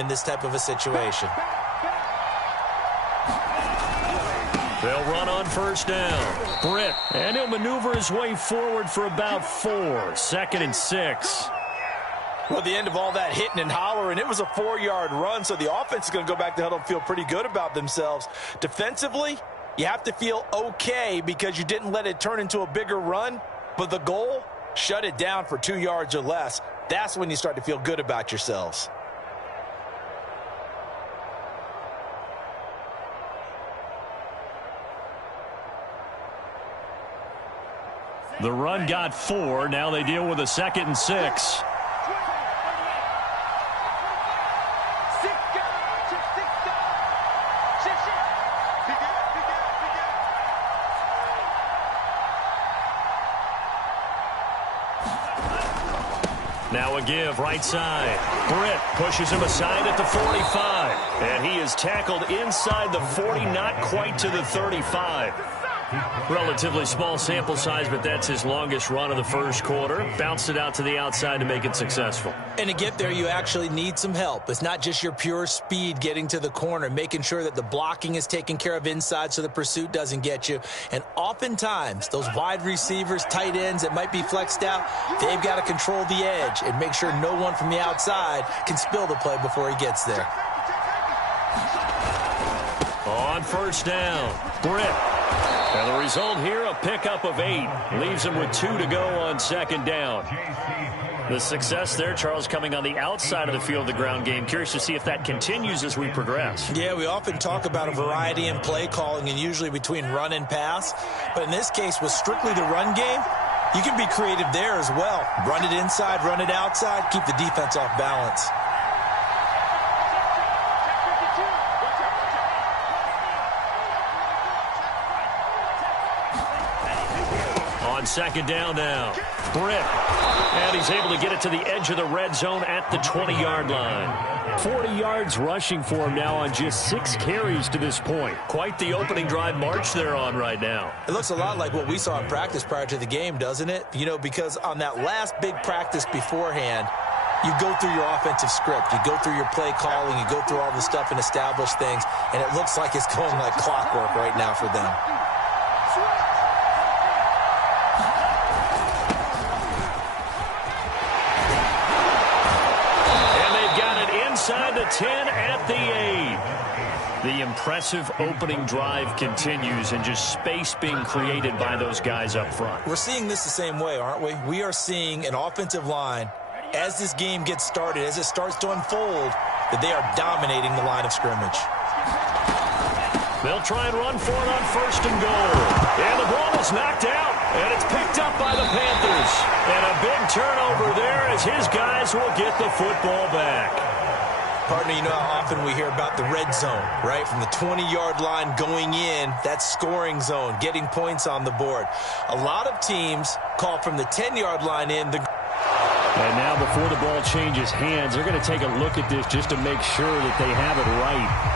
in this type of a situation. They'll run on first down. Britt, and he'll maneuver his way forward for about 4. 2nd and 6. Well, the end of all that hitting and hollering, it was a 4-yard run, so the offense is going to go back to huddle and feel pretty good about themselves. Defensively, you have to feel okay because you didn't let it turn into a bigger run, but the goal, shut it down for 2 yards or less. That's when you start to feel good about yourselves. The run got 4. Now they deal with a 2nd and 6. Now a give, right side. Britt pushes him aside at the 45. And he is tackled inside the 40, not quite to the 35. Relatively small sample size, but that's his longest run of the first quarter. Bounced it out to the outside to make it successful. And to get there, you actually need some help. It's not just your pure speed getting to the corner, making sure that the blocking is taken care of inside so the pursuit doesn't get you. And oftentimes, those wide receivers, tight ends that might be flexed out, they've got to control the edge and make sure no one from the outside can spill the play before he gets there. On first down, Britt. And the result here, a pickup of 8. Leaves him with 2 to go on 2nd down. The success there, Charles, coming on the outside of the field of the ground game. Curious to see if that continues as we progress. Yeah, we often talk about a variety in play calling and usually between run and pass. But in this case, with strictly the run game, you can be creative there as well. Run it inside, run it outside, keep the defense off balance. On 2nd down now, Britt. And he's able to get it to the edge of the red zone at the 20-yard line. 40 yards rushing for him now on just 6 carries to this point. Quite the opening drive march they're on right now. It looks a lot like what we saw in practice prior to the game, doesn't it? You know, because on that last big practice beforehand, you go through your offensive script. You go through your play calling. You go through all the stuff and establish things. And it looks like it's going like clockwork right now for them. Inside the 10 at the 8. The impressive opening drive continues and just space being created by those guys up front. We're seeing this the same way, aren't we? We are seeing an offensive line, as this game gets started, as it starts to unfold, that they are dominating the line of scrimmage. They'll try and run for it on 1st and goal. And the ball is knocked out, and it's picked up by the Panthers. And a big turnover there as his guys will get the football back. Partner, you know how often we hear about the red zone, right? From the 20-yard line going in, that's scoring zone, getting points on the board. A lot of teams call from the 10-yard line in. And now before the ball changes hands, they're going to take a look at this just to make sure that they have it right.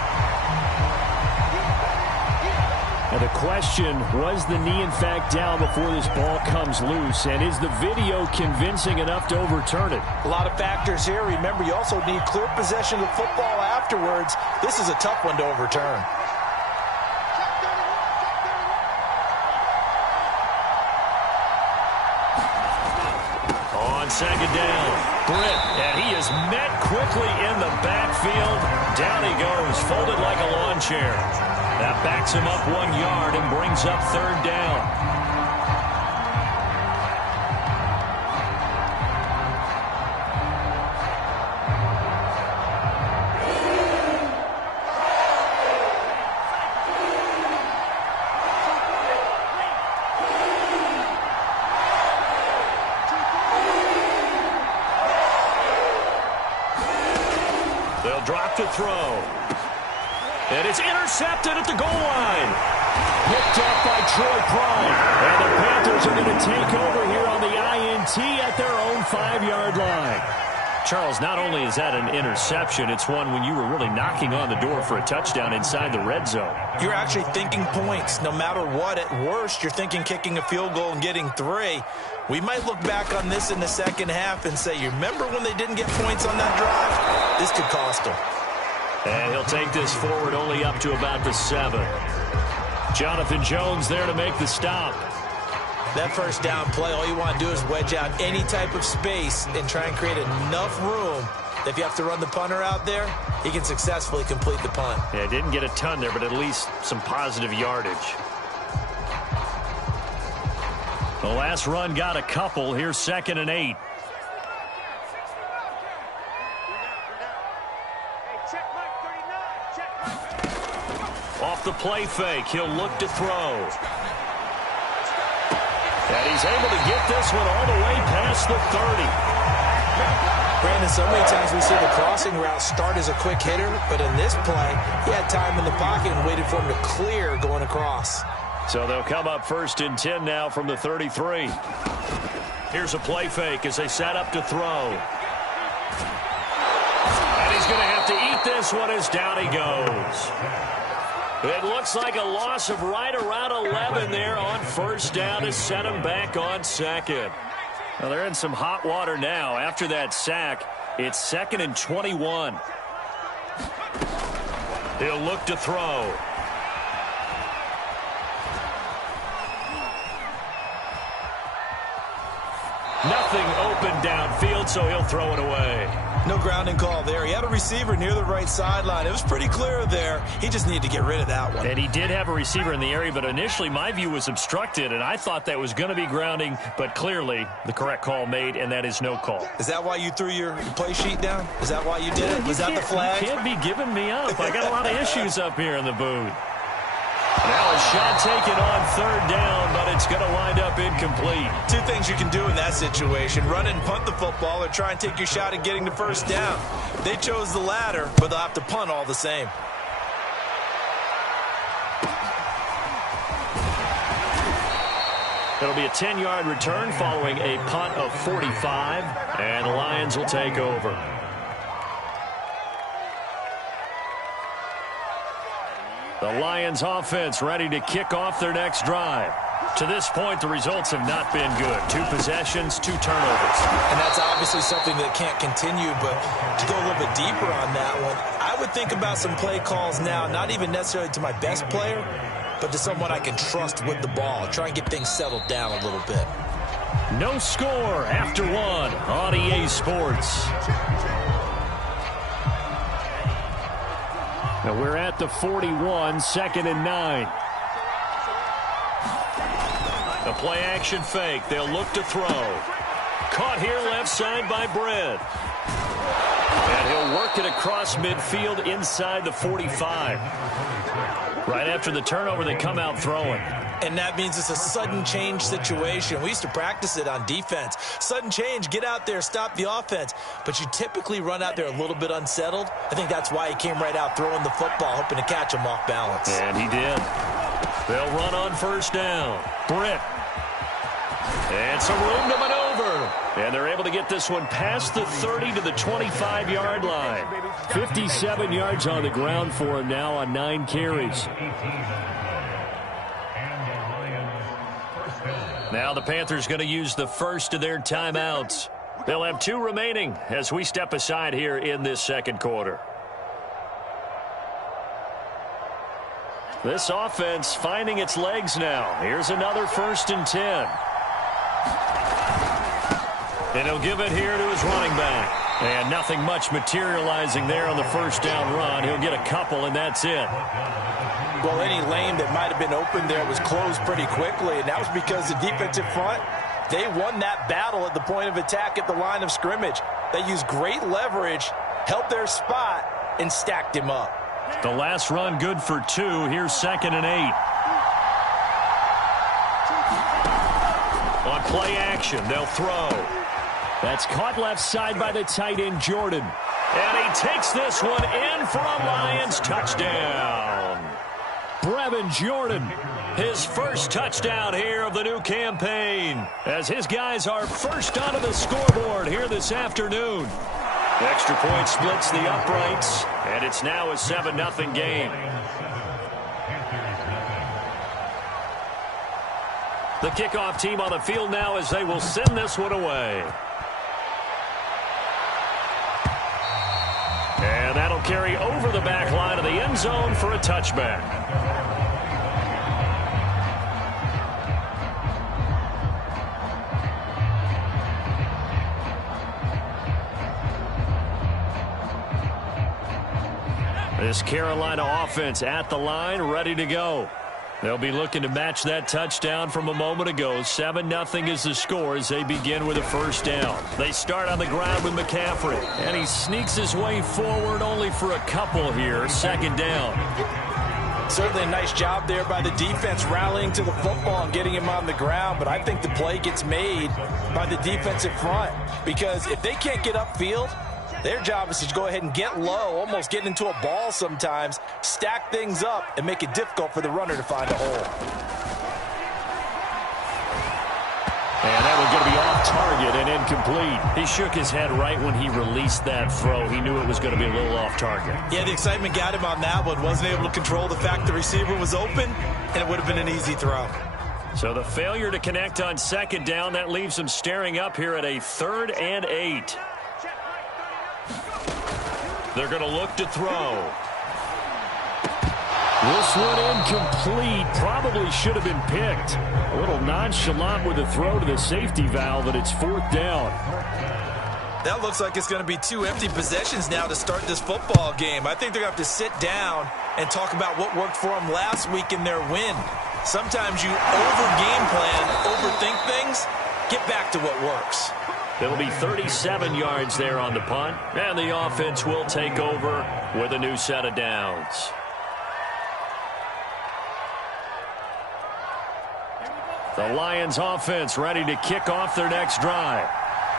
And the question, was the knee in fact down before this ball comes loose? And is the video convincing enough to overturn it? A lot of factors here. Remember, you also need clear possession of the football afterwards. This is a tough one to overturn. On 2nd down, Britt, and he is met quickly in the backfield. Down he goes, folded like a lawn chair. That backs him up 1 yard and brings up 3rd down. They'll drop to throw. And it's intercepted at the goal line. Picked up by Troy Prime. And the Panthers are going to take over here on the INT at their own 5-yard line. Charles, not only is that an interception, it's one when you were really knocking on the door for a touchdown inside the red zone. You're actually thinking points. No matter what, at worst, you're thinking kicking a field goal and getting 3. We might look back on this in the second half and say, you remember when they didn't get points on that drive? This could cost them. And he'll take this forward only up to about the 7. Jonathan Jones there to make the stop. That first down play, all you want to do is wedge out any type of space and try and create enough room that if you have to run the punter out there, he can successfully complete the punt. Yeah, didn't get a ton there, but at least some positive yardage. The last run got a couple. Here's 2nd and 8. Off the play fake, he'll look to throw. And he's able to get this one all the way past the 30. Brandon, so many times we see the crossing route start as a quick hitter, but in this play, he had time in the pocket and waited for him to clear going across. So they'll come up 1st and 10 now from the 33. Here's a play fake as they set up to throw. And he's going to have to eat this one as down he goes. It looks like a loss of right around 11 there on 1st down to set him back on 2nd. Well, they're in some hot water now. After that sack, it's 2nd and 21. He'll look to throw. Nothing open downfield, so he'll throw it away. No grounding call there. He had a receiver near the right sideline. It was pretty clear there. He just needed to get rid of that one. And he did have a receiver in the area, but initially my view was obstructed, and I thought that was going to be grounding, but clearly the correct call made, and that is no call. Is that why you threw your play sheet down? Is that why you did it? Was that the flag? You can't be giving me up. I got a lot of issues up here in the booth. Now a shot taken on 3rd down, but it's going to wind up incomplete. 2 things you can do in that situation: run and punt the football, or try and take your shot at getting the 1st down. They chose the latter, but they'll have to punt all the same. It'll be a 10-yard return following a punt of 45, and the Lions will take over. The Lions offense ready to kick off their next drive. To this point, the results have not been good. 2 possessions, 2 turnovers. And that's obviously something that can't continue, but to go a little bit deeper on that one, I would think about some play calls now, not even necessarily to my best player, but to someone I can trust with the ball. Try and get things settled down a little bit. No score after 1 on EA Sports. Now we're at the 41, 2nd and 9. The play action fake. They'll look to throw. Caught here left side by Britt. And he'll work it across midfield inside the 45. Right after the turnover, they come out throwing. And that means it's a sudden change situation. We used to practice it on defense. Sudden change, get out there, stop the offense. But you typically run out there a little bit unsettled. I think that's why he came right out throwing the football, hoping to catch him off balance. And he did. They'll run on 1st down. Britt. And some room to maneuver. And they're able to get this one past the 30 to the 25-yard line. 57 yards on the ground for him now on 9 carries. Now the Panthers going to use the first of their timeouts. They'll have 2 remaining as we step aside here in this 2nd quarter. This offense finding its legs now. Here's another 1st and 10. And he'll give it here to his running back. And nothing much materializing there on the 1st down run. He'll get a couple, and that's it. Well, any lane that might have been open there was closed pretty quickly, and that was because the defensive front, they won that battle at the point of attack at the line of scrimmage. They used great leverage, held their spot, and stacked him up. The last run good for 2. Here's 2nd and 8. On play action, they'll throw. That's caught left side by the tight end, Jordan. And he takes this one in for a Lions touchdown. Brevin Jordan, his first touchdown here of the new campaign, as his guys are first onto the scoreboard here this afternoon. Extra point splits the uprights, and it's now a 7-0 game. The kickoff team on the field now as they will send this one away. And that'll carry over the back line of the end zone for a touchback. This Carolina offense at the line, ready to go. They'll be looking to match that touchdown from a moment ago. 7-0 is the score as they begin with a first down. They start on the ground with McCaffrey, and he sneaks his way forward only for a couple here. Second down. Certainly a nice job there by the defense rallying to the football and getting him on the ground, but I think the play gets made by the defensive front because if they can't get upfield, their job is to go ahead and get low, almost get into a ball sometimes, stack things up, and make it difficult for the runner to find a hole. And that was going to be off target and incomplete. He shook his head right when he released that throw. He knew it was going to be a little off target. Yeah, the excitement got him on that one. Wasn't able to control the fact the receiver was open, and it would have been an easy throw. So the failure to connect on second down, that leaves him staring up here at a 3rd and 8. They're going to look to throw. This one incomplete. Probably should have been picked. A little nonchalant with the throw to the safety valve, and it's 4th down. That looks like it's going to be 2 empty possessions now to start this football game. I think they're going to have to sit down and talk about what worked for them last week in their win. Sometimes you over-game plan, overthink things, get back to what works. It'll be 37 yards there on the punt, and the offense will take over with a new set of downs. The Lions offense ready to kick off their next drive.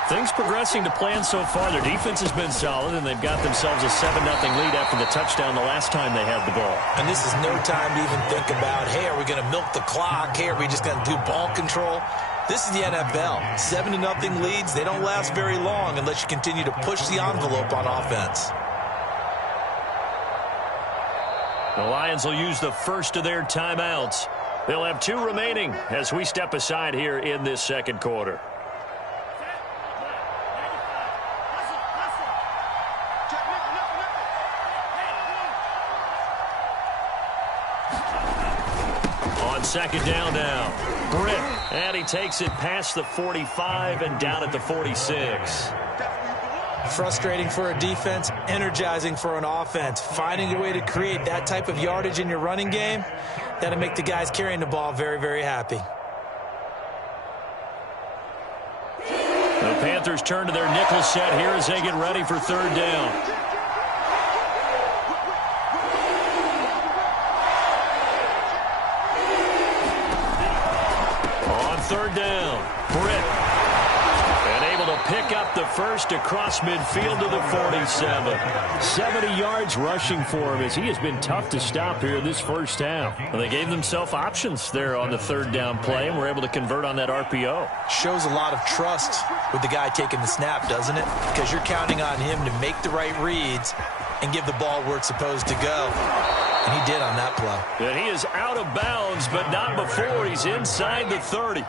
Things progressing to plan so far. Their defense has been solid, and they've got themselves a 7-0 lead after the touchdown the last time they had the ball. And this is no time to even think about, hey, are we going to milk the clock? Hey, are we just going to do ball control? This is the NFL. 7-0 leads, they don't last very long unless you continue to push the envelope on offense. The Lions will use the first of their timeouts. They'll have 2 remaining as we step aside here in this second quarter. On second down now. Britt, and he takes it past the 45 and down at the 46. Frustrating for a defense, energizing for an offense. Finding a way to create that type of yardage in your running game, that'll make the guys carrying the ball very, very happy. The Panthers turn to their nickel set here as they get ready for 3rd down. Third down, Britt, and able to pick up the first across midfield to the 47. 70 yards rushing for him as he has been tough to stop here this first half. Well, they gave themselves options there on the 3rd down play and were able to convert on that RPO. Shows a lot of trust with the guy taking the snap, doesn't it? Because you're counting on him to make the right reads and give the ball where it's supposed to go. And he did on that play. And he is out of bounds, but not before he's inside the 30.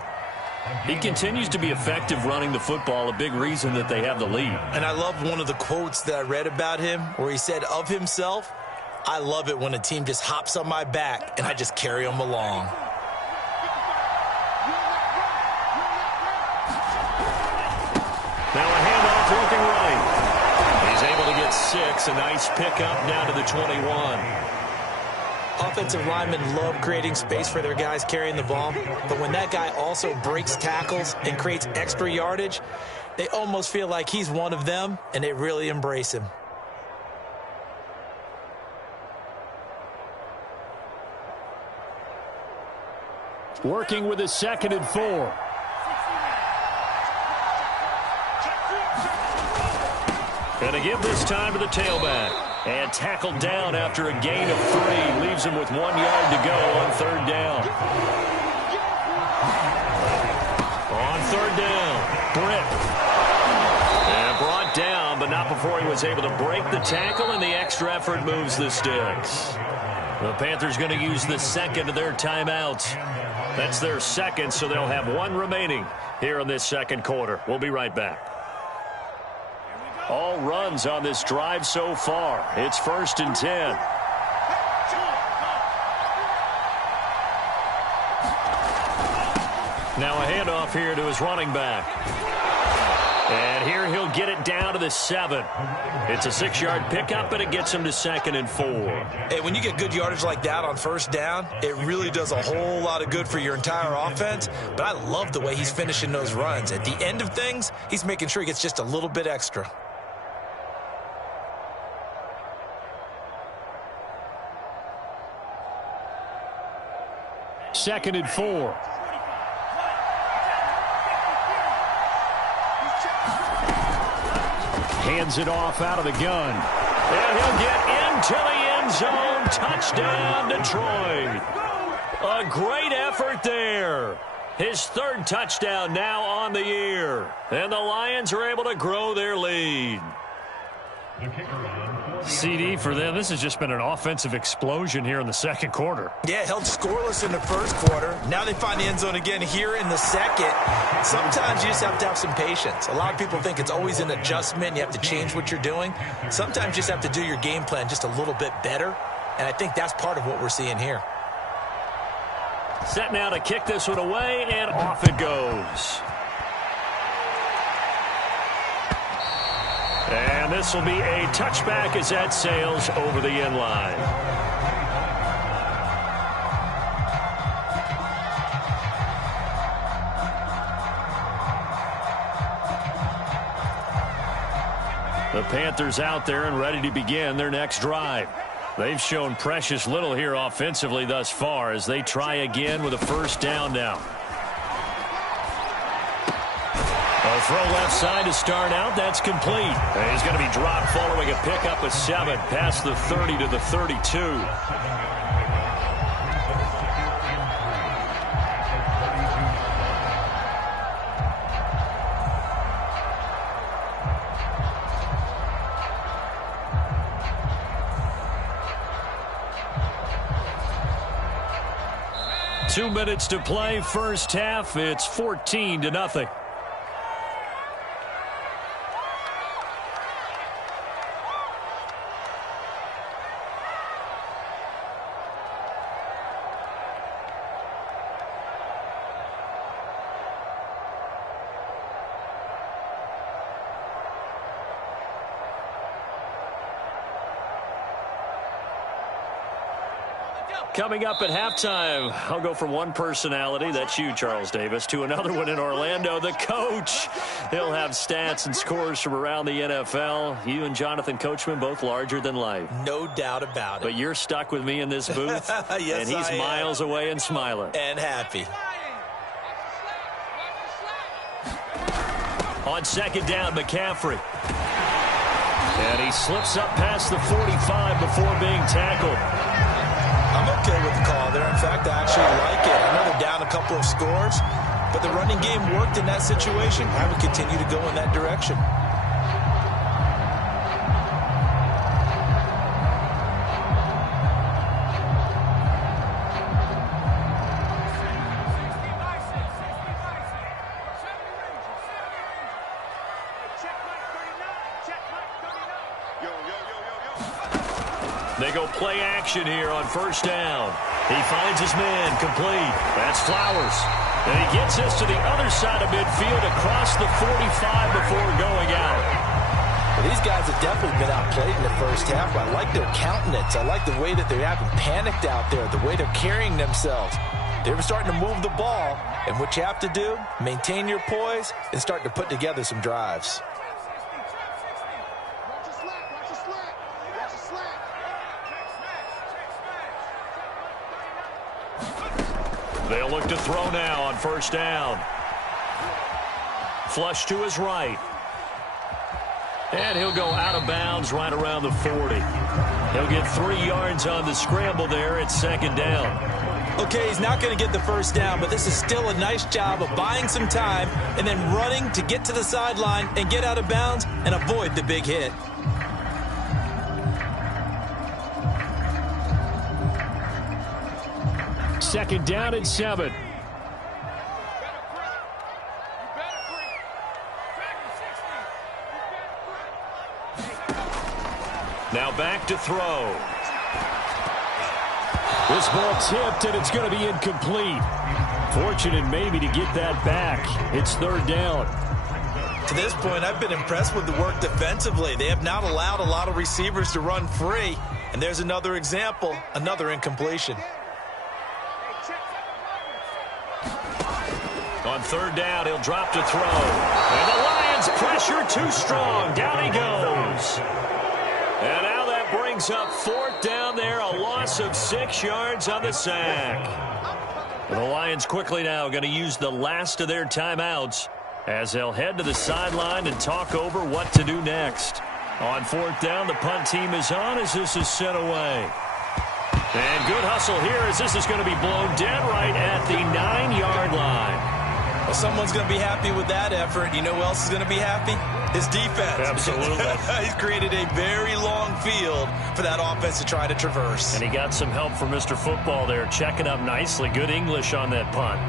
He continues to be effective running the football, a big reason that they have the lead. And I love one of the quotes that I read about him where he said of himself, I love it when a team just hops on my back and I just carry them along. Now a handoff looking right. He's able to get 6. A nice pickup down to the 21. Offensive linemen love creating space for their guys carrying the ball, but when that guy also breaks tackles and creates extra yardage, they almost feel like he's one of them, and they really embrace him. Working with a 2nd and 4. Going to give this time to the tailback. And tackled down after a gain of 3. Leaves him with 1 yard to go on 3rd down. On 3rd down, Britt. And brought down, but not before he was was able to break the tackle, and the extra effort moves the sticks. The Panthers going to use the second of their timeouts. That's their second, so they'll have one remaining here in this second quarter. We'll be right back. All runs on this drive so far. It's 1st and 10. Now a handoff here to his running back. And here he'll get it down to the 7. It's a 6-yard pickup, and it gets him to 2nd and 4. Hey, when you get good yardage like that on first down, it really does a whole lot of good for your entire offense. But I love the way he's finishing those runs. At the end of things, he's making sure he gets just a little bit extra. Second and 4. Hands it off out of the gun. And he'll get into the end zone. Touchdown, Detroit. A great effort there. His 3rd touchdown now on the year. And the Lions are able to grow their lead. CD for them. This has just been an offensive explosion here in the second quarter. Yeah, held scoreless in the first quarter. Now they find the end zone again here in the second. Sometimes you just have to have some patience. A lot of people think it's always an adjustment. You have to change what you're doing. Sometimes you just have to do your game plan just a little bit better. And I think that's part of what we're seeing here. Set now to kick this one away, and off it goes. And this will be a touchback as that sails over the end line. The Panthers out there and ready to begin their next drive. They've shown precious little here offensively thus far as they try again with a first down now. A throw left side to start out. That's complete. And he's going to be dropped following a pickup of 7 past the 30 to the 32. Two minutes to play, first half. It's 14-0. Coming up at halftime, I'll go from one personality, that's you, Charles Davis, to another one in Orlando, the coach. He'll have stats and scores from around the NFL. You and Jonathan Coachman, both larger than life. No doubt about it. But you're stuck with me in this booth, yes, and he's miles away and smiling. And happy. On second down, McCaffrey. And he slips up past the 45 before being tackled. I'm okay with the call there. In fact, I actually like it. I know they're down a couple of scores, but the running game worked in that situation. I would continue to go in that direction. They go play action here on first down. He finds his man complete. That's Flowers. And he gets this to the other side of midfield across the 45 before going out. Well, these guys have definitely been outplayed in the first half. I like their countenance. I like the way that they're having panicked out there, the way they're carrying themselves. They were starting to move the ball. And what you have to do, maintain your poise and start to put together some drives. They'll look to throw now on first down. Flush to his right. And he'll go out of bounds right around the 40. He'll get 3 yards on the scramble there at second down. Okay, he's not going to get the first down, but this is still a nice job of buying some time and then running to get to the sideline and get out of bounds and avoid the big hit. second down and 7. Now back to throw. This ball tipped, and it's going to be incomplete. Fortunate maybe to get that back. It's third down. To this point, I've been impressed with the work defensively. They have not allowed a lot of receivers to run free. And there's another example, another incompletion. On third down, he'll drop to throw. And the Lions pressure too strong. Down he goes. And now that brings up fourth down there, a loss of 6 yards on the sack. The Lions quickly now going to use the last of their timeouts as they'll head to the sideline and talk over what to do next. On fourth down, the punt team is on as this is sent away. And good hustle here as this is going to be blown dead right at the 9-yard line. Well, someone's going to be happy with that effort. You know who else is going to be happy? His defense. Absolutely. He's created a very long field for that offense to try to traverse. And he got some help from Mr. Football there, checking up nicely. Good English on that punt.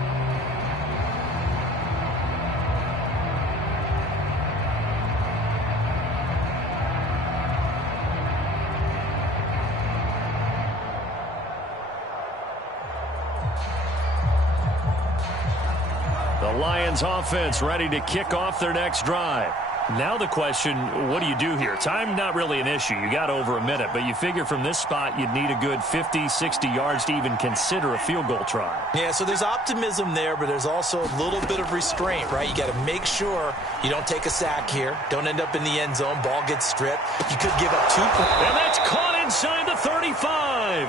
The Lions offense ready to kick off their next drive. Now the question, what do you do here? Time not really an issue. You got over a minute, but you figure from this spot you'd need a good 50, 60 yards to even consider a field goal try. Yeah, so there's optimism there, but there's also a little bit of restraint, right? You got to make sure you don't take a sack here. Don't end up in the end zone. Ball gets stripped. You could give up 2 points. And that's caught inside the 35.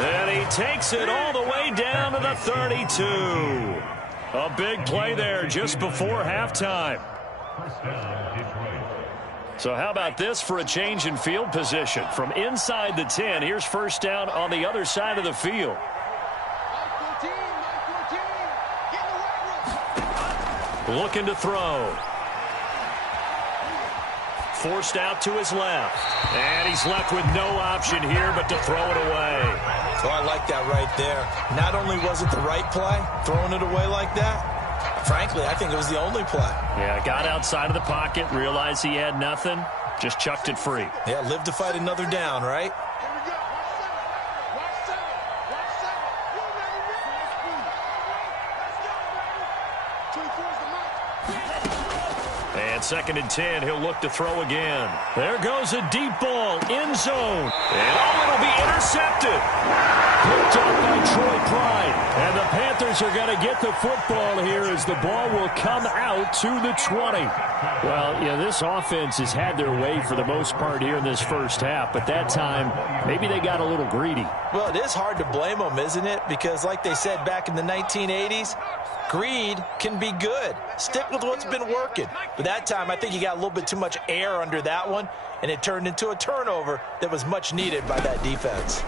And he takes it all the way down to the 32. A big play there just before halftime. So how about this for a change in field position? From inside the 10, here's first down on the other side of the field. Looking to throw. Forced out to his left. And he's left with no option here but to throw it away. Oh, I like that right there. Not only was it the right play, throwing it away like that, frankly, I think it was the only play. Yeah, got outside of the pocket, realized he had nothing, just chucked it free. Yeah, live to fight another down, right? And second and 10, he'll look to throw again. There goes a deep ball, end zone. And it'll be intercepted. Picked up by Troy Pride. And the Panthers are going to get the football here as the ball will come out to the 20. Well, yeah, this offense has had their way for the most part here in this first half, but that time, maybe they got a little greedy. Well, it is hard to blame them, isn't it? Because like they said back in the 1980s, greed can be good. Stick with what's been working. But that time, I think you got a little bit too much air under that one, and it turned into a turnover that was much needed by that defense.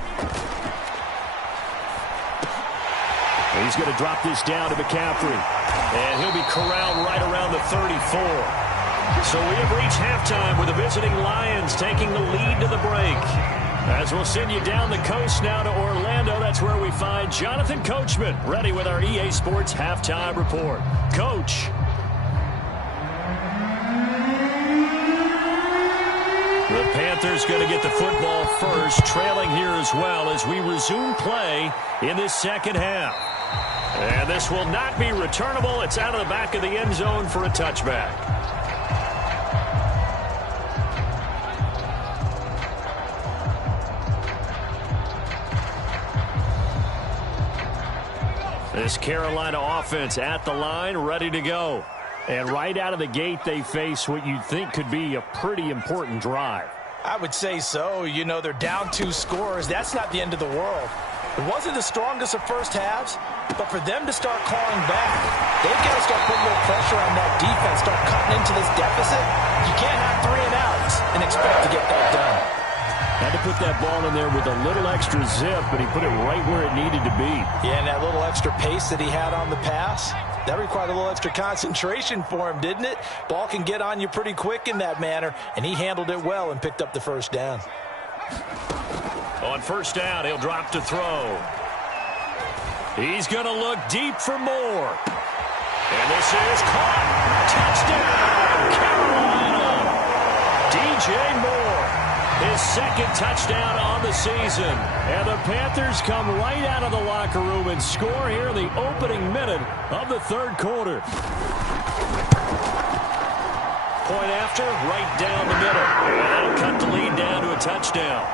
He's going to drop this down to McCaffrey. And he'll be corralled right around the 34. So we have reached halftime with the visiting Lions taking the lead to the break. As we'll send you down the coast now to Orlando, that's where we find Jonathan Coachman ready with our EA Sports Halftime Report. Coach. The Panthers going to get the football first, trailing here as well as we resume play in this second half. And this will not be returnable. It's out of the back of the end zone for a touchback. This Carolina offense at the line, ready to go. And right out of the gate, they face what you'd think could be a pretty important drive. I would say so. You know, they're down 2 scores. That's not the end of the world. It wasn't the strongest of first halves, but for them to start clawing back, they've got to start putting a little pressure on that defense, start cutting into this deficit. You can't have 3 and outs and expect to get that done. Had to put that ball in there with a little extra zip, but he put it right where it needed to be. Yeah, and that little extra pace that he had on the pass, that required a little extra concentration for him, didn't it? Ball can get on you pretty quick in that manner, and he handled it well and picked up the first down. On first down, he'll drop to throw. He's going to look deep for more. And this is caught. Touchdown, Carolina. DJ Moore, his second touchdown on the season. And the Panthers come right out of the locker room and score here in the opening minute of the third quarter. Point after, right down the middle. And that'll cut the lead down to a touchdown.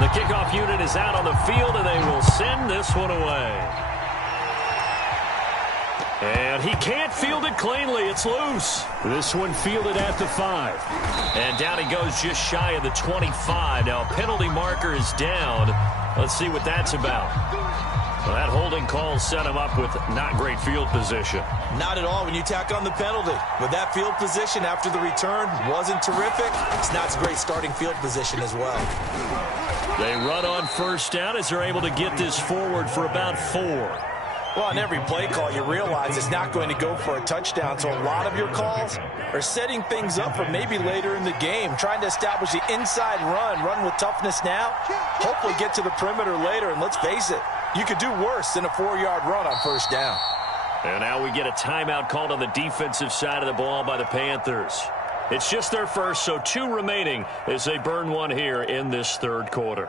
The kickoff unit is out on the field, and they will send this one away. And he can't field it cleanly. It's loose. This one fielded at the 5. And down he goes just shy of the 25. Now a penalty marker is down. Let's see what that's about. Well, that holding call set him up with not great field position. Not at all when you tack on the penalty. With that field position after the return wasn't terrific. It's not great starting field position as well. They run on first down as they're able to get this forward for about 4. Well, on every play call, you realize it's not going to go for a touchdown, so a lot of your calls are setting things up for maybe later in the game, trying to establish the inside run with toughness now, hopefully get to the perimeter later, and let's face it, you could do worse than a 4-yard run on first down. And now we get a timeout called on the defensive side of the ball by the Panthers. It's just their first, so 2 remaining as they burn one here in this third quarter.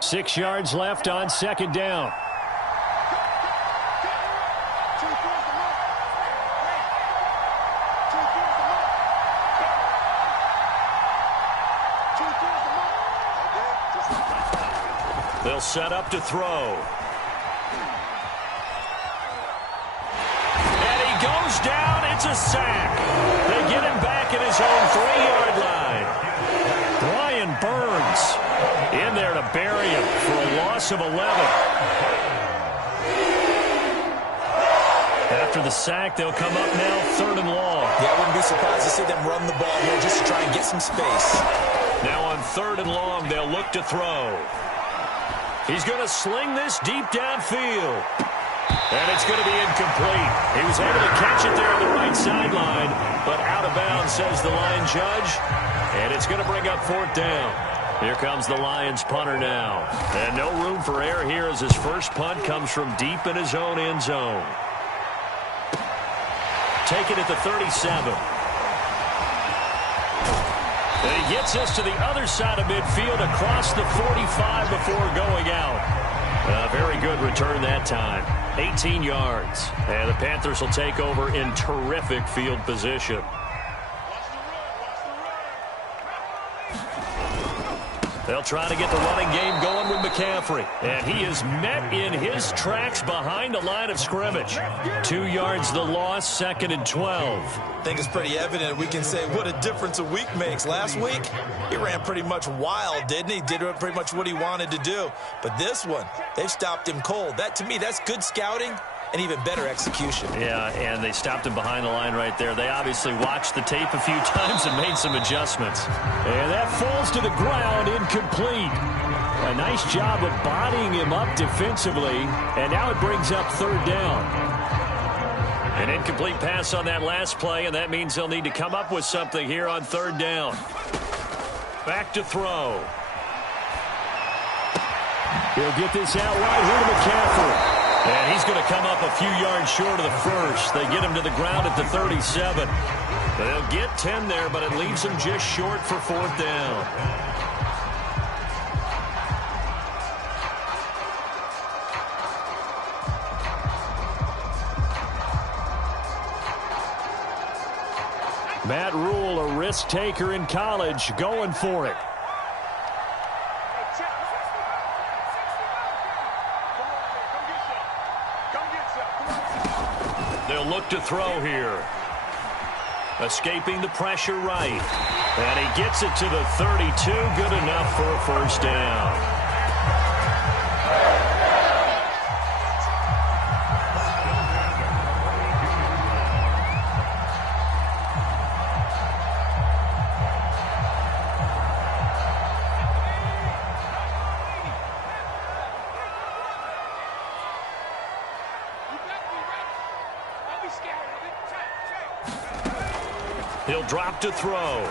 Six yards left on second down. They'll set up to throw. And he goes down. It's a sack. They get him back at his own 3-yard line. Brian Burns in there to bury him for a loss of 11. After the sack, they'll come up now 3rd and long. Yeah, I wouldn't be surprised to see them run the ball here just to try and get some space. Now on 3rd and long, they'll look to throw. He's going to sling this deep downfield. And it's going to be incomplete. He was able to catch it there on the right sideline, but out of bounds, says the line judge. And it's going to bring up 4th down. Here comes the Lions punter now. And no room for error here as his first punt comes from deep in his own end zone. Taken at the 37. And he gets us to the other side of midfield across the 45 before going out. A very good return that time. 18 yards. And the Panthers will take over in terrific field position. They'll try to get the running game going with McCaffrey. And he is met in his tracks behind the line of scrimmage. 2 yards the loss, 2nd and 12. I think it's pretty evident we can say what a difference a week makes. Last week, he ran pretty much wild, didn't he? Did pretty much what he wanted to do. But this one, they've stopped him cold. That, to me, that's good scouting and even better execution. Yeah, and they stopped him behind the line right there. They obviously watched the tape a few times and made some adjustments. And that falls to the ground, incomplete. A nice job of bodying him up defensively, and now it brings up 3rd down. An incomplete pass on that last play, and that means they'll need to come up with something here on 3rd down. Back to throw. He'll get this out right here to McCaffrey. And he's going to come up a few yards short of the first. They get him to the ground at the 37. They'll get 10 there, but it leaves him just short for 4th down. Matt Rule, a risk taker in college, going for it. They'll look to throw here. Escaping the pressure right. And he gets it to the 32. Good enough for a 1st down. He'll drop to throw.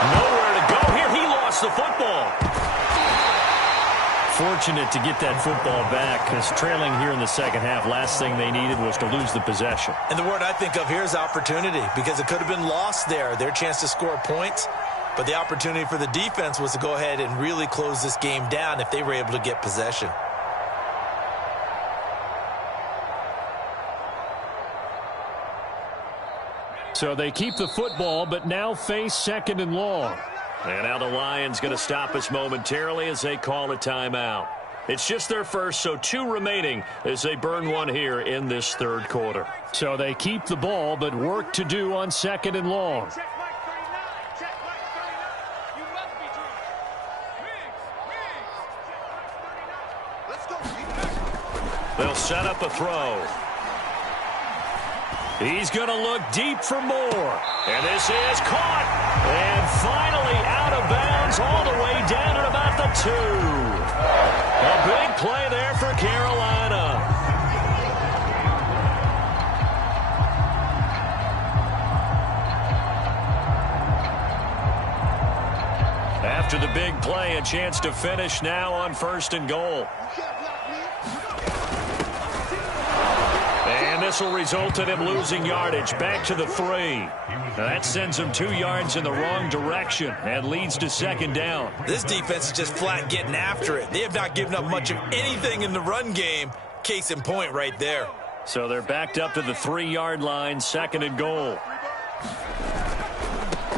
Nowhere to go here. He lost the football. Fortunate to get that football back, because trailing here in the second half, last thing they needed was to lose the possession. And the word I think of here is opportunity, because it could have been lost there. Their chance to score points, but the opportunity for the defense was to go ahead and really close this game down if they were able to get possession. So they keep the football, but now face second and long. And now the Lions going to stop us momentarily as they call a timeout. It's just their first, so 2 remaining as they burn one here in this third quarter. So they keep the ball, but work to do on second and long. They'll set up a throw. He's going to look deep for more. And this is caught. And finally out of bounds all the way down at about the 2. A big play there for Carolina. After the big play, a chance to finish now on 1st and goal. And this will result in him losing yardage back to the 3. Now that sends him 2 yards in the wrong direction and leads to 2nd down. This defense is just flat getting after it. They have not given up much of anything in the run game. Case in point right there. So they're backed up to the 3-yard line, 2nd and goal.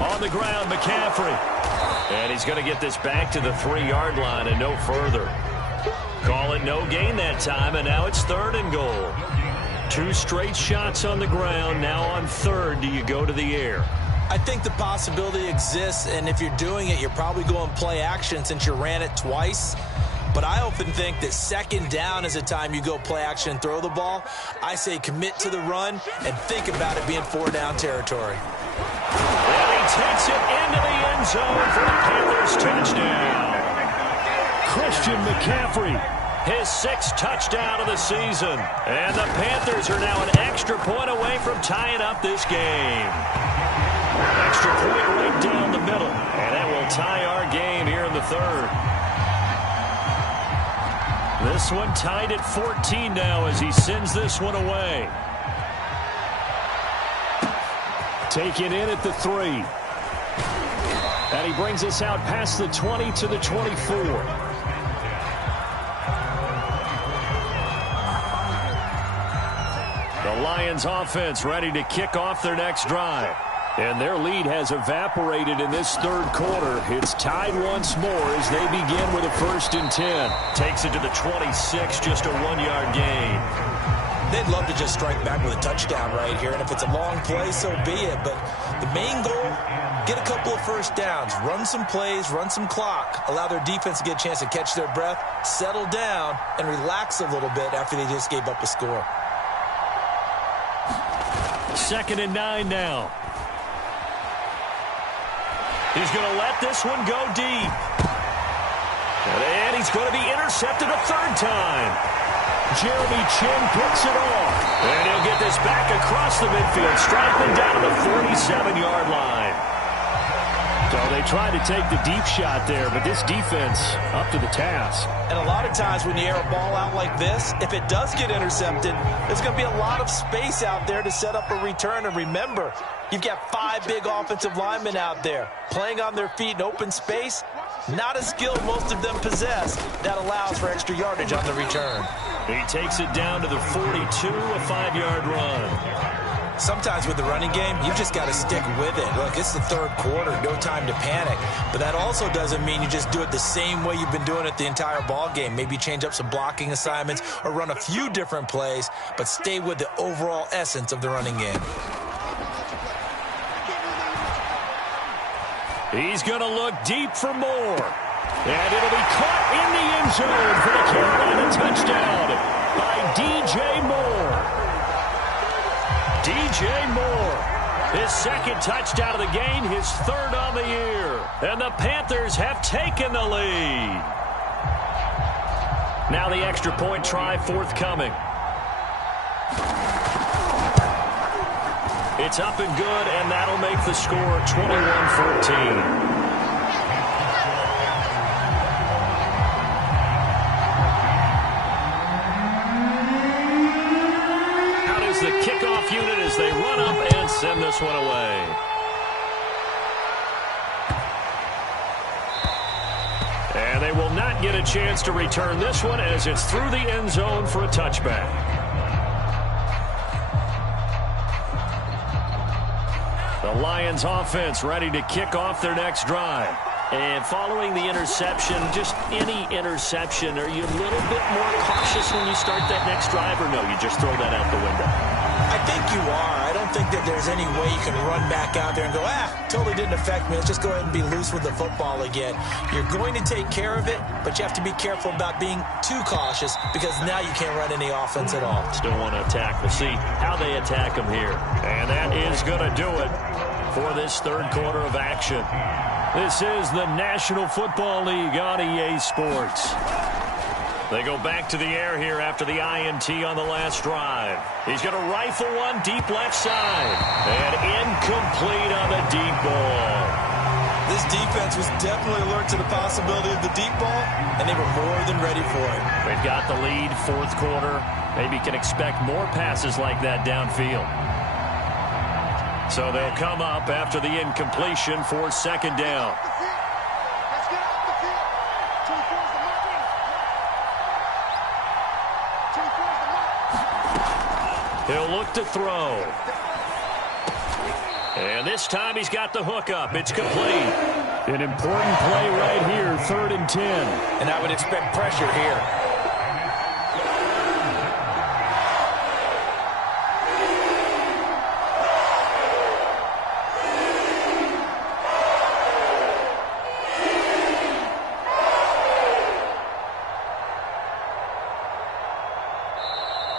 On the ground, McCaffrey. And he's going to get this back to the 3-yard line and no further. Call it no gain that time, and now it's 3rd and goal. 2 straight shots on the ground. Now on 3rd, do you go to the air? I think the possibility exists, and if you're doing it, you're probably going play action since you ran it twice. But I often think that 2nd down is a time you go play action and throw the ball. I say commit to the run and think about it being 4-down territory. And he takes it into the end zone for the Panthers touchdown. Christian McCaffrey. His 6th touchdown of the season. And the Panthers are now an extra point away from tying up this game. Extra point right down the middle. And that will tie our game here in the 3rd. This one tied at 14 now as he sends this one away. Taken in at the 3. And he brings us out past the 20 to the 24. The Lions offense ready to kick off their next drive. And their lead has evaporated in this 3rd quarter. It's tied once more as they begin with a 1st and 10. Takes it to the 26, just a 1-yard gain. They'd love to just strike back with a touchdown right here, and if it's a long play, so be it. But the main goal, get a couple of 1st downs, run some plays, run some clock, allow their defense to get a chance to catch their breath, settle down, and relax a little bit after they just gave up a score. 2nd and 9 now. He's going to let this one go deep. And he's going to be intercepted a 3rd time. Jeremy Chin picks it off. And he'll get this back across the midfield, striking down to the 47-yard line. So they tried to take the deep shot there, but this defense up to the task. And a lot of times when you air a ball out like this, if it does get intercepted, there's going to be a lot of space out there to set up a return. And remember, you've got 5 big offensive linemen out there playing on their feet in open space. Not a skill most of them possess. That allows for extra yardage on the return. He takes it down to the 42, a 5-yard run. Sometimes with the running game, you've just got to stick with it. Look, it's the 3rd quarter, no time to panic. But that also doesn't mean you just do it the same way you've been doing it the entire ball game. Maybe change up some blocking assignments or run a few different plays, but stay with the overall essence of the running game. He's going to look deep for more. And it'll be caught in the end zone for the Carolina touchdown by DJ Moore. DJ Moore, his 2nd touchdown of the game, his 3rd on the year. And the Panthers have taken the lead. Now the extra point try forthcoming. It's up and good, and that'll make the score 21-14. The kickoff unit as they run up and send this one away. And they will not get a chance to return this one as it's through the end zone for a touchback. The Lions offense ready to kick off their next drive. And following the interception, just any interception, are you a little bit more cautious when you start that next drive, or no, you just throw that out the window? I think you are. I don't think that there's any way you can run back out there and go, totally didn't affect me. Let's just go ahead and be loose with the football again. You're going to take care of it, but you have to be careful about being too cautious because now you can't run any offense at all. Still want to attack. We'll see how they attack them here. And that is going to do it for this third quarter of action. This is the National Football League on EA Sports. They go back to the air here after the INT on the last drive. He's going to rifle one deep left side. And incomplete on the deep ball. This defense was definitely alert to the possibility of the deep ball, and they were more than ready for it. They've got the lead, fourth quarter. Maybe can expect more passes like that downfield. So they'll come up after the incompletion for second down. He'll look to throw. And this time he's got the hook up. It's complete. An important play right here, 3rd and 10. And I would expect pressure here.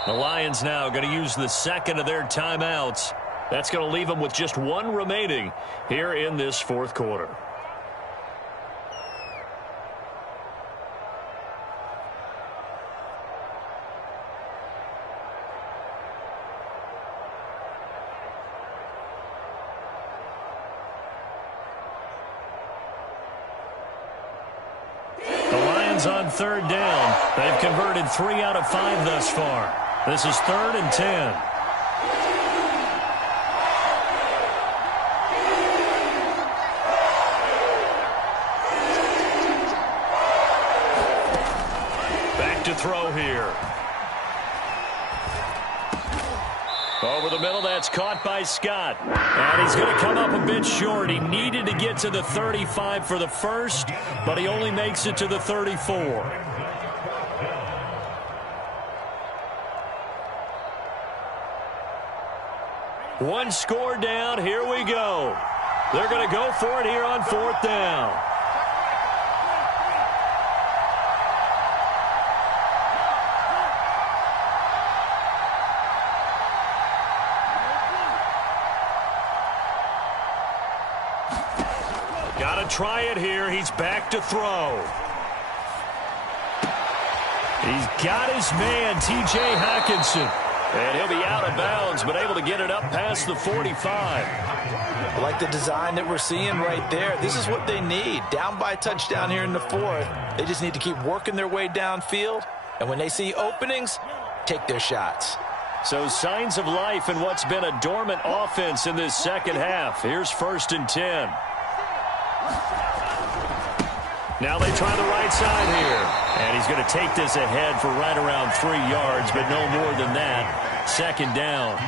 The Lions now going to use the second of their timeouts. That's going to leave them with just one remaining here in this fourth quarter. The Lions on third down. They've converted 3 out of 5 thus far. This is 3rd and 10. Back to throw here. Over the middle, that's caught by Scott. And he's going to come up a bit short. He needed to get to the 35 for the first, but he only makes it to the 34. One score down. Here we go. They're going to go for it here on 4th down. Got to try it here. He's back to throw. He's got his man, T.J. Hockenson. And he'll be out of bounds, but able to get it up past the 45. I like the design that we're seeing right there. This is what they need. Down by a touchdown here in the 4th. They just need to keep working their way downfield. And when they see openings, take their shots. So signs of life in what's been a dormant offense in this second half. Here's 1st and 10. Now they try the right side here. And he's going to take this ahead for right around 3 yards, but no more than that. 2nd down.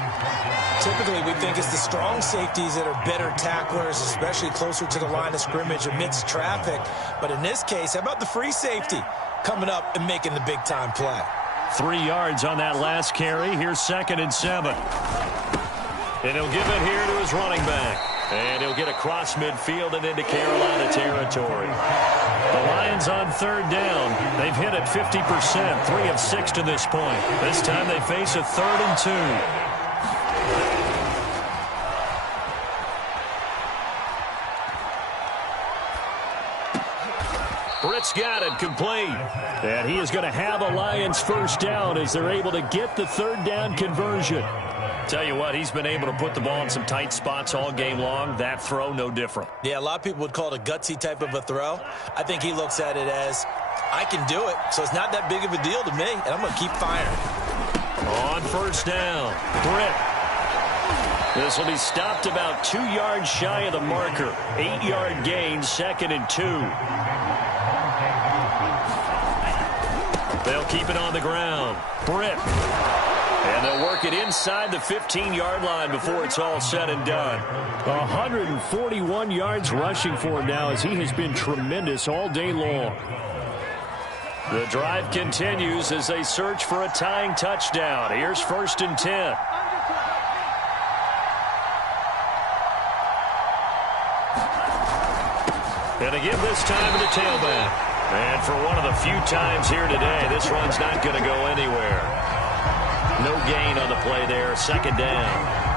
Typically, we think it's the strong safeties that are better tacklers, especially closer to the line of scrimmage amidst traffic. But in this case, how about the free safety coming up and making the big-time play? 3 yards on that last carry. Here's 2nd and 7. And he'll give it here to his running back. And he'll get across midfield and into Carolina territory. The Lions on 3rd down. They've hit it 50%, 3 of 6 to this point. This time they face a 3rd and 2. Britt's got it complete. And he is going to have a Lions first down as they're able to get the 3rd down conversion. Tell you what, he's been able to put the ball in some tight spots all game long. That throw, no different. Yeah, a lot of people would call it a gutsy type of a throw. I think he looks at it as, I can do it, so it's not that big of a deal to me, and I'm going to keep firing. On first down, Britt. This will be stopped about 2 yards shy of the marker. 8-yard gain, 2nd and 2. They'll keep it on the ground. Britt. And they'll work it inside the 15-yard line before it's all said and done. 141 yards rushing for him now as he has been tremendous all day long. The drive continues as they search for a tying touchdown. Here's 1st and 10. And again this time to the tailback. And for one of the few times here today, this run's not going to go anywhere. No gain on the play there, 2nd down.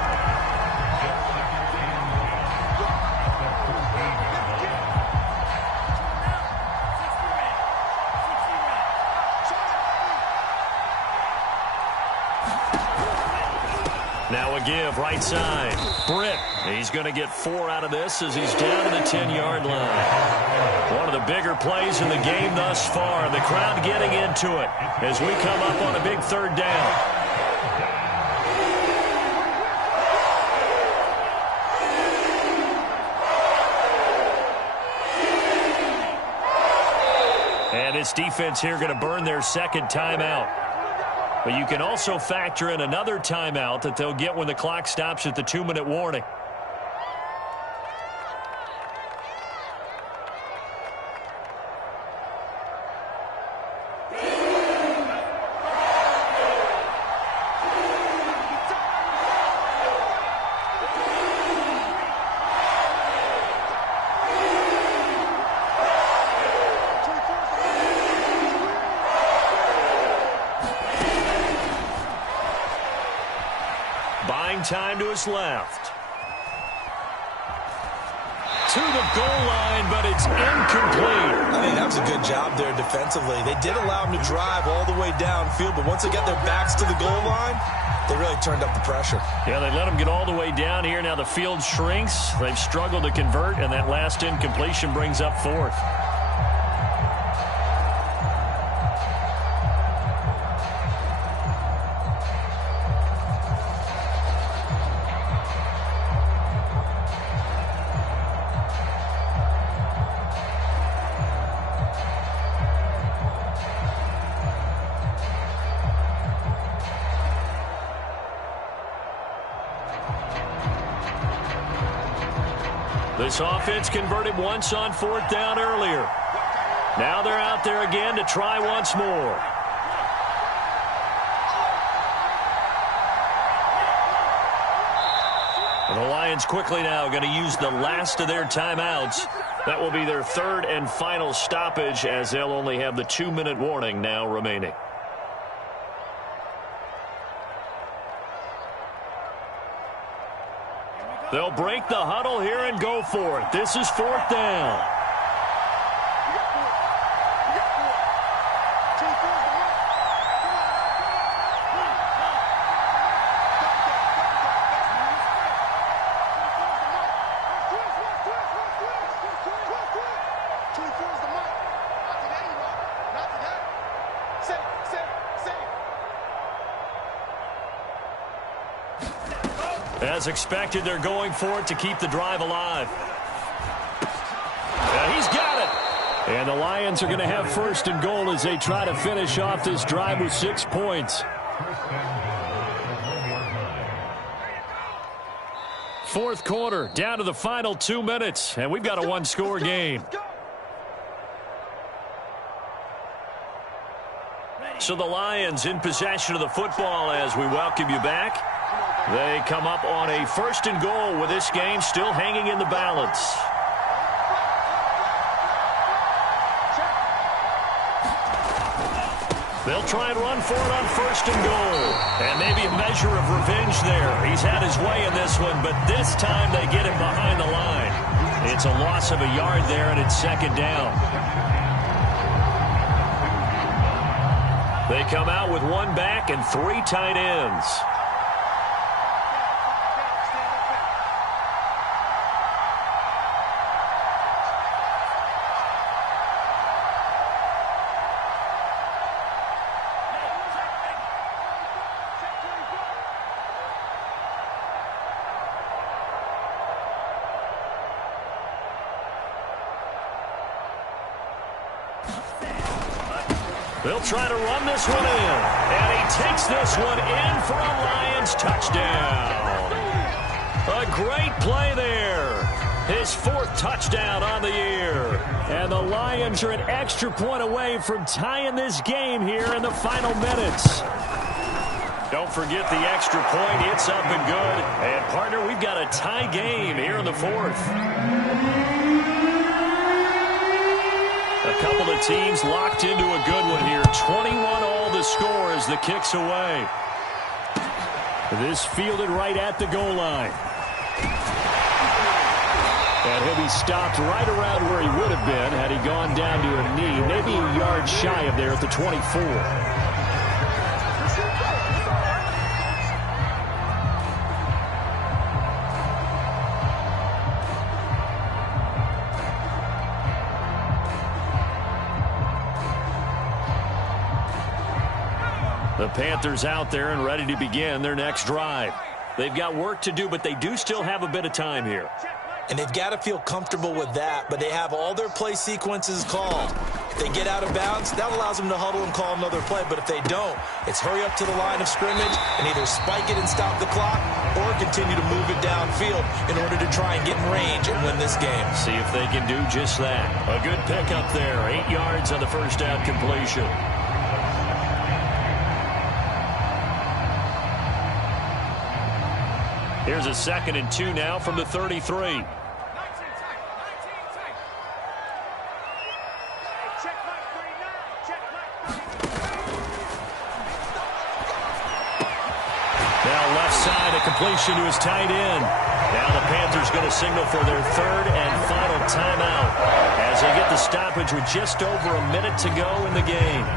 Now a give, right side. Britt. He's going to get 4 out of this as he's down to the 10-yard line. One of the bigger plays in the game thus far. The crowd getting into it as we come up on a big 3rd down. And this defense here going to burn their 2nd timeout. But you can also factor in another timeout that they'll get when the clock stops at the 2-minute warning. Buying time to his left. To the goal line, but it's incomplete. I think that was a good job there defensively. They did allow him to drive all the way downfield, but once they got their backs to the goal line, they really turned up the pressure. Yeah, they let him get all the way down here. Now the field shrinks. They've struggled to convert, and that last incompletion brings up 4th. This offense converted once on 4th down earlier. Now they're out there again to try once more. And the Lions quickly now going to use the last of their timeouts. That will be their 3rd and final stoppage as they'll only have the 2-minute warning now remaining. They'll break the huddle here and go for it. This is 4th down. As expected, they're going for it to keep the drive alive. He's got it. And the Lions are going to have 1st and goal as they try to finish off this drive with 6 points. 4th quarter, down to the final 2 minutes, and we've got a 1-score game. So the Lions in possession of the football as we welcome you back. They come up on a 1st and goal with this game still hanging in the balance. They'll try and run for it on 1st and goal. And maybe a measure of revenge there. He's had his way in this one, but this time they get him behind the line. It's a loss of a yard there, and it's 2nd down. They come out with 1 back and 3 tight ends. They'll try to run this one in. And he takes this one in for a Lions touchdown. A great play there. His 4th touchdown on the year. And the Lions are an extra point away from tying this game here in the final minutes. Don't forget the extra point. It's up and good. And, partner, we've got a tie game here in the 4th. A couple of teams locked into a good one here. 21 all the score as the kick's away. This fielded right at the goal line. And he'll be stopped right around where he would have been had he gone down to a knee, maybe a yard shy of there at the 24. The Panthers out there and ready to begin their next drive. They've got work to do, but they do still have a bit of time here. And they've got to feel comfortable with that, but they have all their play sequences called. If they get out of bounds, that allows them to huddle and call another play. But if they don't, it's hurry up to the line of scrimmage and either spike it and stop the clock or continue to move it downfield in order to try and get in range and win this game. See if they can do just that. A good pickup there. 8 yards on the first down completion. Here's a 2nd and 2 now from the 33. Now left side, a completion to his tight end. Now the Panthers going to signal for their 3rd and final timeout as they get the stoppage with just over a minute to go in the game.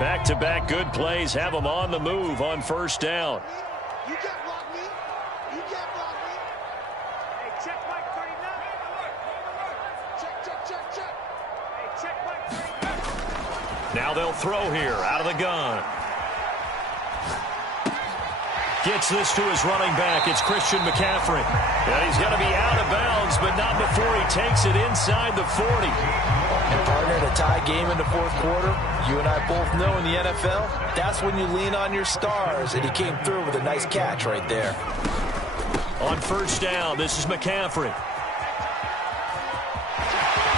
Back-to-back good plays have them on the move on first down. You can't block me. You can't block me. Hey, check Mike 39. Check. Hey, check Mike 39. Now they'll throw here out of the gun. Gets this to his running back. It's Christian McCaffrey. Yeah, he's going to be out of bounds, but not before he takes it inside the 40. And partner, in a tie game in the 4th quarter, you and I both know in the NFL, that's when you lean on your stars, and he came through with a nice catch right there. On first down, this is McCaffrey.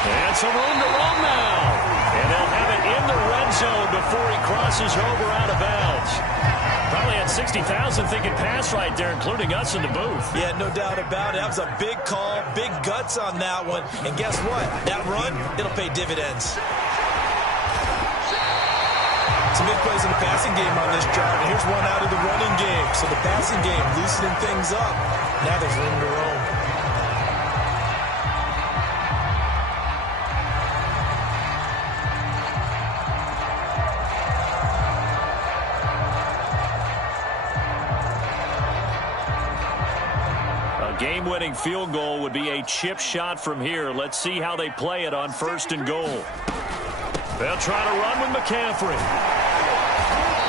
And some room to run now. And they'll have it in the red zone before he crosses over out of bounds. Probably had 60,000 thinking pass right there, including us in the booth. Yeah, no doubt about it. That was a big call, big guts on that one. And guess what? That run, it'll pay dividends. Some big plays in the passing game on this drive. And here's one out of the running game. So the passing game loosening things up. Now there's room to roam. Game-winning field goal would be a chip shot from here. Let's see how they play it on 1st and goal. They'll try to run with McCaffrey.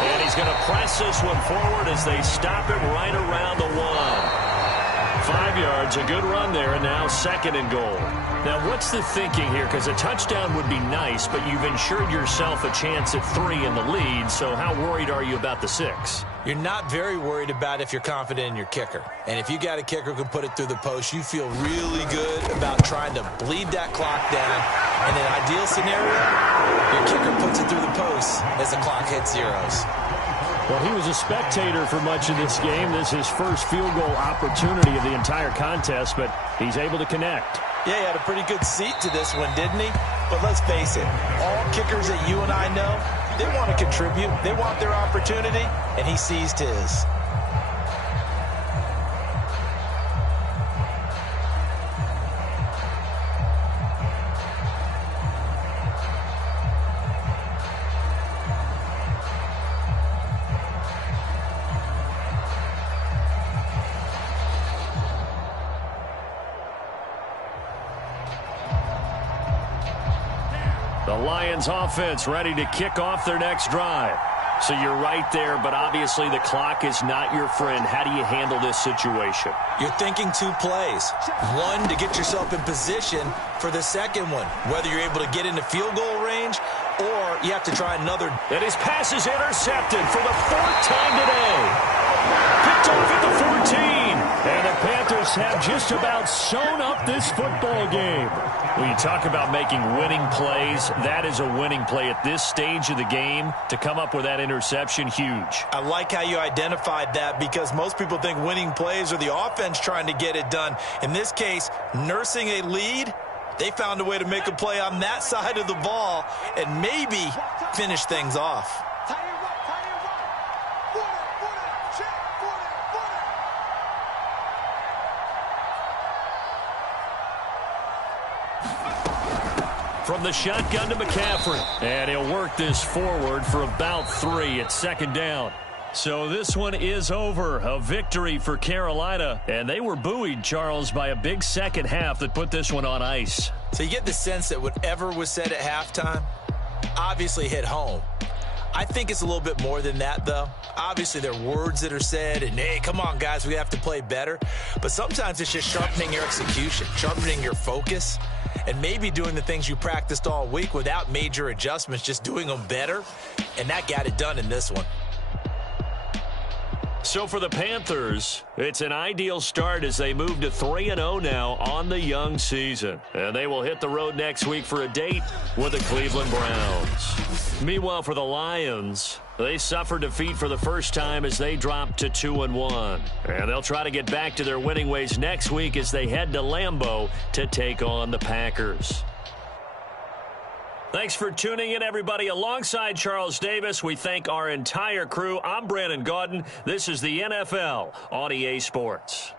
And he's going to press this one forward as they stop it right around the 1. 5 yards, a good run there, and now 2nd and goal. Now, what's the thinking here? Because a touchdown would be nice, but you've ensured yourself a chance at 3 in the lead, so how worried are you about the 6? You're not very worried about if you're confident in your kicker. And if you got a kicker who can put it through the post, you feel really good about trying to bleed that clock down. In an ideal scenario, your kicker puts it through the post as the clock hits zeros. Well, he was a spectator for much of this game. This is his first field goal opportunity of the entire contest, but he's able to connect. Yeah, he had a pretty good seat to this one, didn't he? But let's face it, all kickers that you and I know, they want to contribute. They want their opportunity, and he seized his. The Lions offense ready to kick off their next drive. So you're right there, but obviously the clock is not your friend. How do you handle this situation? You're thinking 2 plays. One, to get yourself in position for the second one, whether you're able to get into field goal range or you have to try another. And his pass is intercepted for the 4th time today. Picked off at the 14. And the Panthers have just about sewn up this football game. When you talk about making winning plays, that is a winning play at this stage of the game. To come up with that interception, huge. I like how you identified that because most people think winning plays are the offense trying to get it done. In this case, nursing a lead, they found a way to make a play on that side of the ball and maybe finish things off. From the shotgun to McCaffrey. And he'll work this forward for about 3 at 2nd down. So this one is over. A victory for Carolina. And they were buoyed, Charles, by a big second half that put this one on ice. So you get the sense that whatever was said at halftime obviously hit home. I think it's a little bit more than that, though. Obviously, there are words that are said, and, hey, come on, guys, we have to play better. But sometimes it's just sharpening your execution, sharpening your focus, and maybe doing the things you practiced all week without major adjustments, just doing them better. And that got it done in this one. So for the Panthers, it's an ideal start as they move to 3-0 now on the young season. And they will hit the road next week for a date with the Cleveland Browns. Meanwhile, for the Lions, they suffered defeat for the first time as they dropped to 2-1. And they'll try to get back to their winning ways next week as they head to Lambeau to take on the Packers. Thanks for tuning in, everybody. Alongside Charles Davis, we thank our entire crew. I'm Brandon Gaudin. This is the NFL on EA Sports.